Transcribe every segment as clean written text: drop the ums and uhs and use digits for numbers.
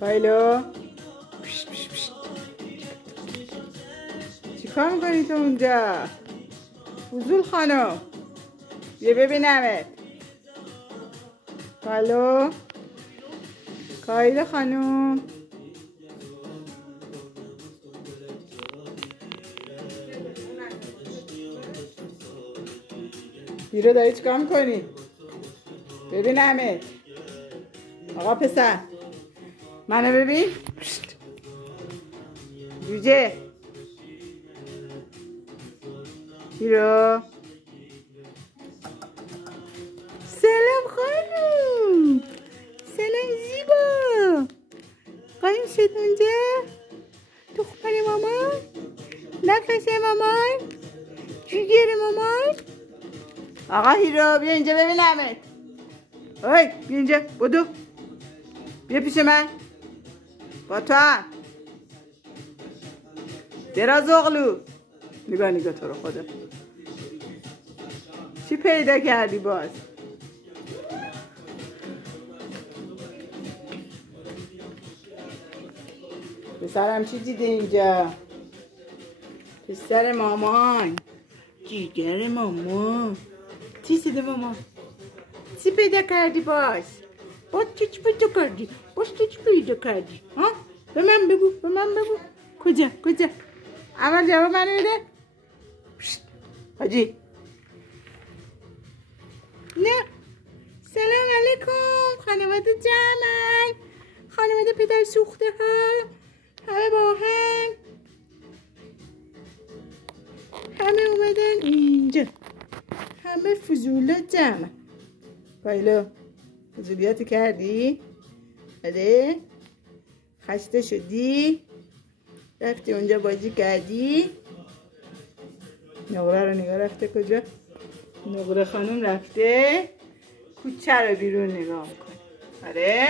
کایلو چی کار میکنی تو اونجا؟ فضول خانم بیا ببینمت. کایلو خانم بیرو داری چیکار میکنی؟ ببینمت. آقا پسر منو ببین. جوجه بیرو. سلام خانم. سلام زیبا. قایم شد اونجا دختر مامان. نفس مامان. جگر مامان. آقا هیرو بیا اینجا ببینمت. اوی بیا اینجا بدو. بیا پیش من. با تو هم دراز اغلو. نگاه تو رو خدا چی پیدا کردی باز؟ پسرم چی دیده اینجا؟ پسر مامان. جیگر مامان. چی دیده مامان؟ چی پیدا کردی باز؟ باز چی پیدا کردی؟ ها؟ به من بگو. کجا؟ اول جواب منو بده. حاجی نه. سلام علیکم خانواده جمعن. خانواده پدر سوخته ها. همه با هم. همه اومدن اینجا. همه فضولا جمع. کایلو فضولیاتی کردی؟ آره؟ خسته شدی؟ رفتی اونجا بازی کردی؟ نقره رو نگاه رفته کجا؟ نقره خانم رفته کوچه رو بیرون نگاه میکنه. آره؟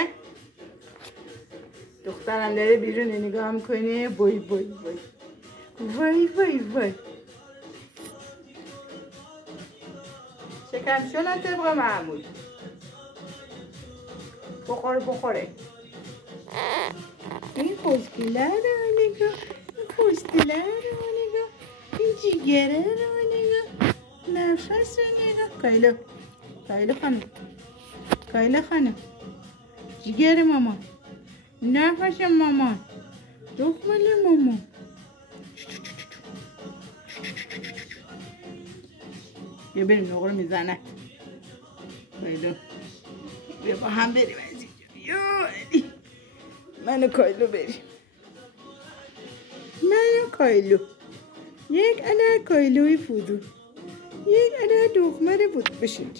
دخترم داره بیرون نگاه میکنه. وای شکم شلون طبق معمول. بخوره این خوشگله رو نگاه. این جیگره رو نگاه. نفس رو نگاه. کایلو خانم جیگر مامان. نفس مامان. دخمل مامان. بیا بریم نقره میزنه. کایلو بیا با هم بریم از اینجا. منو کایلو بریم. یک عدد کایلوی فضول. یک عدد دختر بود. بشین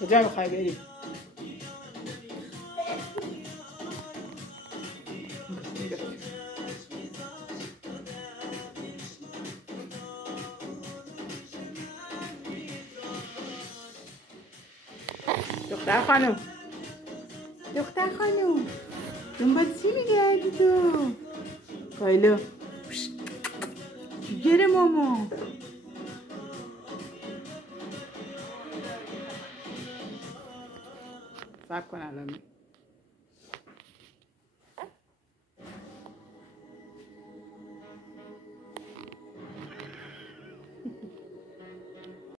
کجا میخوای بری؟ دختر خانم دنبال چی میگردی تو؟ کایلو جیگر ماما. صبر کن الان